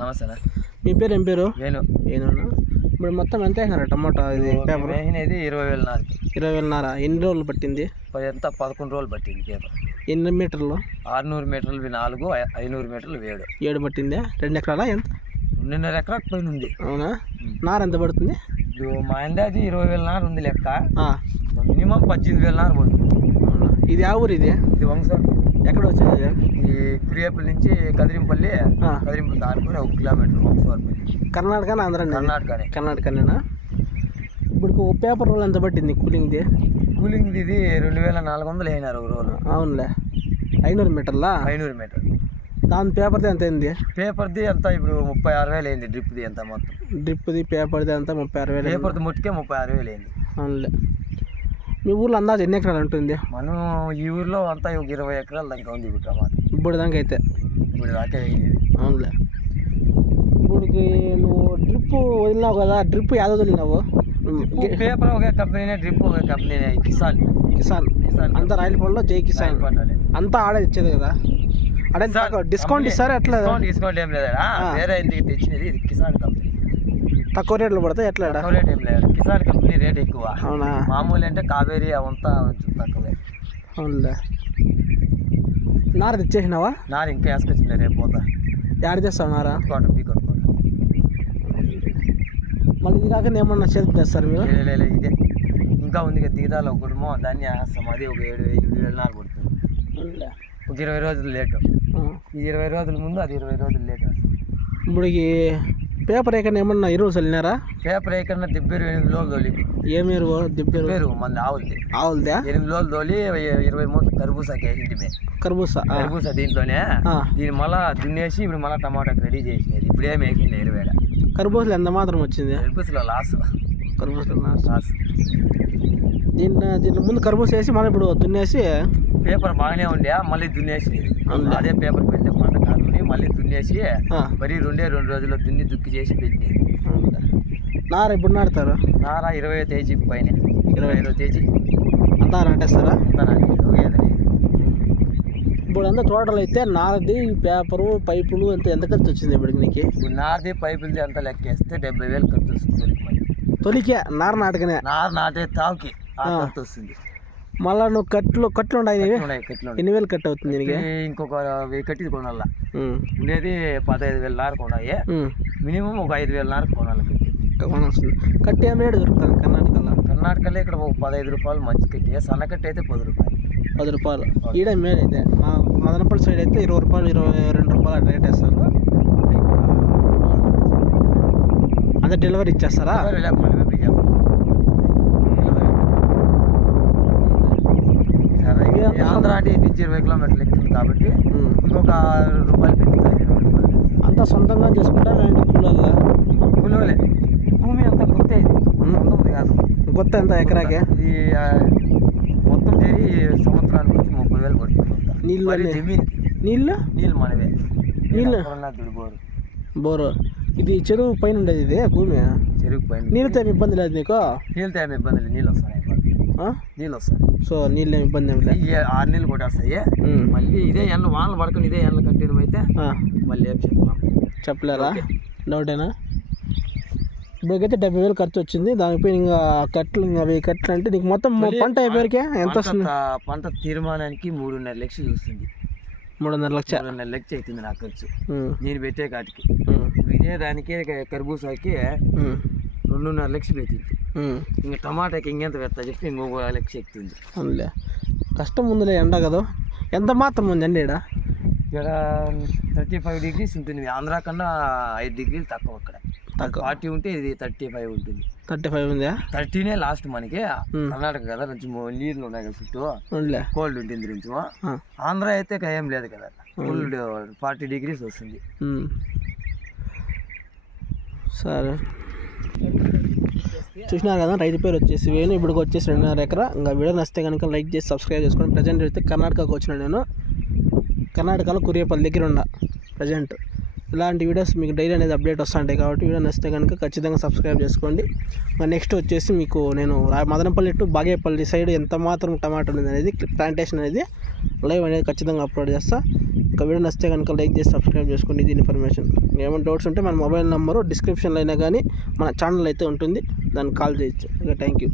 నమస్తే. మీ పేరు ఏం పేరు? వేణు. వేణునా? ఇప్పుడు మొత్తం ఎంత వేసినారా టమాటా ఇది పేపర్? వేసినది 20,000 నారకి. 20,000 ఎన్ని రోజులు పట్టింది? ఎంత 11 రోజులు పట్టింది పేపర్. ఎన్ని మీటర్లు? 600 మీటర్లు 4, 500 మీటర్లు 7 పట్టిందా? 2 ఎకరాలా ఎంత? 2.5 ఎకరాలకు పైన ఉంది. అవునా? నార ఎంత పడుతుంది? మా అందాజు 20,000 నార ఉంది లెక్క. మినిమం 18,000 నార పడుతుంది. ఇది ఆ ఊరు? ఇది వంగసార్. ఎక్కడ వచ్చేది? ఈ కురియాపల్లి నుంచి కదిరింపల్లి దానిపైన 1 కిలోమీటర్ వంగసార్పల్లి. కర్ణాటక ఆంధ్ర? కర్ణాటకనేనా? ఇప్పుడు పేపర్ రోల్ ఎంత పట్టింది కూలింగ్ది? ఇది 2,400 అయినారు ఒక రోజు. అవునులే. 500 మీటర్లా? 500 మీటర్లు. దాని పేపర్ది ఎంత అయింది? పేపర్ది అంతా ఇప్పుడు 36,000 అయింది. డ్రిప్ది ఎంత మొత్తం? డ్రిప్ది పేపర్ది అంతా 36,000. పేపర్ది ముట్టుకే 36,000 అయింది. అవునులే. మీ ఊర్లో అందాజు ఎన్ని ఎకరాలు ఉంటుంది? మనం ఈ ఊర్లో అంతా ఒక 20 ఎకరాల దాకా ఉంది ఇప్పుడు టమాటా. ఇప్పుడు దాకా అయితే? ఇప్పుడు దాకా అయింది. అవునులే. ఇప్పుడుకి నువ్వు డ్రిప్ వదిలినావు కదా, డ్రిప్ యాదవ్ వదిలినావు? పేపర్ ఒకే కంపెనీనే, డ్రిప్ ఒకే కంపెనీనే. కిసాన్ అంతా రాయలపాడులో జై కిసాన్ అంతా ఆడే ఇచ్చేది కదా. అడే డిస్కౌంట్ ఇస్తారా ఎట్లా? డిస్కౌంట్ ఏం లేదా, వేరే ఇంటికి తెచ్చినది. ఇది కిసాన్ కంపెనీ. తక్కువ రేట్లు పడతాయి ఎట్లా? తక్కువ రేట్ ఏం లేదు. కిసాన్ కంపెనీ రేట్ ఎక్కువ. అవునా? మామూలు అంటే కావేరీ అవంతా తక్కువే. అవునులే. నార తెచ్చేసినావా? నార ఇంకా వేసుకొచ్చింది. రేపు పోతా. యాడ్ చేస్తావు నార? పీకొట్టుకోట. మళ్ళీ ఇది కాక ఏమన్నా చేతి చేస్తారు మీరు? ఇదే ఇంకా ఉంది కదా, దిగదాలో ఒక కుటుంబం, దాన్ని వేస్తాం. అది ఒక 7,000-8,000 నార పడుతుంది. ఒక 20 రోజులు లేటు. ఈ 20 రోజుల ముందు అది 20 రోజులు లేట్ వేస్తాం. ఇప్పుడు పేపర్ ఏకన్నా ఏమన్నా ఎరువు చల్లినారా? పేపర్ ఏకన్నా 8 రోజులు తోలి. ఏమి ఎరువు? ఎరువు మళ్ళీ ఆవులది. 8 రోజులు తోలి 20 మూటలు కర్బూసాకి వేసింటిమే. కర్బూసా దీంట్లోనే. దీన్ని మళ్ళా దున్నేసి ఇప్పుడు మళ్ళీ టమాటాకి రెడీ చేసినది. ఇప్పుడు ఏమి వేసింది ఎరువేడ. కర్బూసాలు ఎంత మాత్రం వచ్చింది? కర్బూసాలో లాస్. దీంట్లో ముందు కర్బూసా వేసి మళ్ళీ ఇప్పుడు దున్నేసి పేపర్ బాగానే ఉండే, మళ్ళీ దున్నేసి అదే పేపర్ పెడితే పంట కాదు మళ్ళీ దున్నేసి మరి 2 రోజుల్లో దుక్కి చేసి పెట్టినది. నార ఇప్పుడు నాటుతారు? నార 20 తేజీ పైన. 20 తేజీ అంతా నాటేస్తారా? నాటేది. ఇప్పుడు అంతా టోటల్ అయితే నారది, పేపరు, పైపులు ఎంత ఖర్చు వచ్చింది ఇప్పుడు నీకు? ఇప్పుడు నారది పైపులది అంతా లెక్కేస్తే 70,000 ఖర్చు వస్తుంది. తొలికే నార నాటకనే? నార నాటే తావుకి ఖర్చు వస్తుంది. మళ్ళా నువ్వు కట్లు ఉన్నాయి. ఎన్ని వేలు కట్ అవుతుంది? ఇంకొక 1000 కట్టి కొనాల. ఉండేది 15,000 నార కొనాయి. మినిమం ఒక 5,000 నార కొనాలి. కట్టి ఏం రేటు దొరుకుతుంది కర్ణాటకలో? ఇక్కడ ఒక 15 రూపాయలు మంచి కట్టి. సన్న కట్టి అయితే 10 రూపాయలు. 10 రూపాయలు. ఈడ మేలు అయితే. మా మదనపల్లి సైడ్ అయితే 20 రూపాయలు, 22 రూపాయలు రేట్ వేస్తారు. అంతే డెలివరీ ఇచ్చేస్తారా? ఆంధ్ర అంటే నుంచి 20 కిలోమీటర్లు ఎక్కుతుంది కాబట్టి ఇంకొక 6 రూపాయలు పెంచుతారు. అంతా సొంతంగా చేసుకుంటారు లేదంటే కూలోలే? భూమి అంతా కొత్త. ఇది కాదు కొత్త. ఎంత ఎకరాకే? ఇది మొత్తం చేరి సంవత్సరానికి వచ్చి 30,000 పడుతుంది. నీళ్ళు మనవే. బోరు. ఇది చెరువు పైన ఉండేది? ఇది భూమి చెరువు పైన. నీళ్ళతో ఏమి ఇబ్బంది లేదు నీకు? నీళ్ళతో ఏమి ఇబ్బంది లేదు. నీళ్ళు వస్తాయి. సో నీళ్ళు ఏమి ఇబ్బంది ఏమి లేదు. 6 నీళ్ళు కొట్టేస్తాయి. మళ్ళీ ఇదే ఎండ వానలు పడుకుని ఇదే ఎండలు కంటిన్యూ అయితే మళ్ళీ ఏం చెప్పలేరా? డౌటేనా? ఇప్పటికైతే 70,000 ఖర్చు వచ్చింది. దానిపై ఇంకా కట్లు 1000 కట్లు అంటే నీకు మొత్తం పంట అయిపోయాకే ఎంత వస్తుంది? పంట తీర్మానానికి 3.5 లక్షలు వస్తుంది. 3.5 లక్షలు? 3.5 లక్షలు అవుతుంది నా ఖర్చు నేను పెట్టే కాటికి. ఇదే దానికి కర్బూసాకి 2.5 లక్షలు అవుతుంది. ఇంకా టమాటాకి ఇంకెంత పెడతా చెప్పి ఇంకొక 1 లక్ష ఎక్కుతుంది. అవునులే. కష్టం ఉందిలే. ఎండ కదా. ఎంత మాత్రం ఉంది అండి? ఇక్కడ 35 degrees ఉంటుంది. ఆంధ్ర కన్నా 5 degrees తక్కువ. అక్కడ 40 ఉంటే ఇది 35 ఉంటుంది. 35 ఉందా? 30నే లాస్ట్ మనకి. కర్ణాటక కదా, కొంచెం నీళ్ళు ఉన్నాయి కదా చుట్టూ, కోల్డ్ ఉంటుంది కొంచెం. ఆంధ్ర అయితే ఏం లేదు కదా, ఫుల్ 40 degrees వస్తుంది. సరే, చూసినారు కదా రైతు పేరు వచ్చేసి వేణు. ఇప్పుడు వచ్చేసి 2.5 ఎకరా. ఇంకా వీడియో నచ్చితే కనుక లైక్ చేసి సబ్స్క్రైబ్ చేసుకోండి. ప్రజెంట్ అయితే కర్ణాటకకు వచ్చిన నేను. కర్ణాటకలో కురియపల్లి దగ్గర ఉన్నా ప్రజెంట్. ఇలాంటి వీడియోస్ మీకు డైలీ అనేది అప్డేట్ వస్తుంటాయి కాబట్టి వీడియో నచ్చితే కనుక ఖచ్చితంగా సబ్స్క్రైబ్ చేసుకోండి. నెక్స్ట్ వచ్చేసి మీకు నేను మదనపల్లి టు బాగేపల్లి సైడ్ ఎంత మాత్రం టమాటో ఉంది అనేది ప్లాంటేషన్ అనేది లైవ్ అనేది ఖచ్చితంగా అప్లోడ్ చేస్తా. ఇంకా వీడియో నచ్చితే కనుక లైక్ చేసి సబ్స్క్రైబ్ చేసుకోండి. ఇది ఇన్ఫర్మేషన్. ఏమైనా డౌట్స్ ఉంటే మన మొబైల్ నెంబరు డిస్క్రిప్షన్లో అయినా కానీ మన ఛానల్ అయితే ఉంటుంది, దానికి కాల్ చేయొచ్చు. ఇంకా థ్యాంక్ యూ.